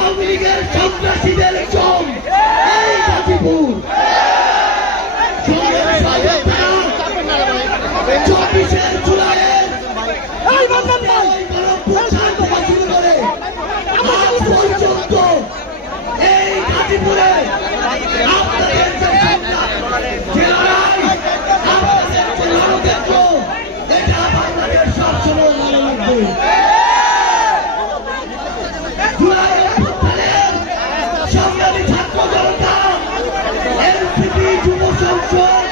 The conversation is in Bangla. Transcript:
আওয়ামী লীগের সন্ত্রাসীদের জম এই গাজীপুর 24 জুলাইয়ের পর্যন্ত এই গাজীপুরে আপনাদের যে লড়াই, আপনাদের যে রণক্ষেত্র, এটা বাংলাদেশ সবসময় ভালো লাগবে। সংগ্রামী ছাত্র জনতা, এনসিপি যুব সংসদ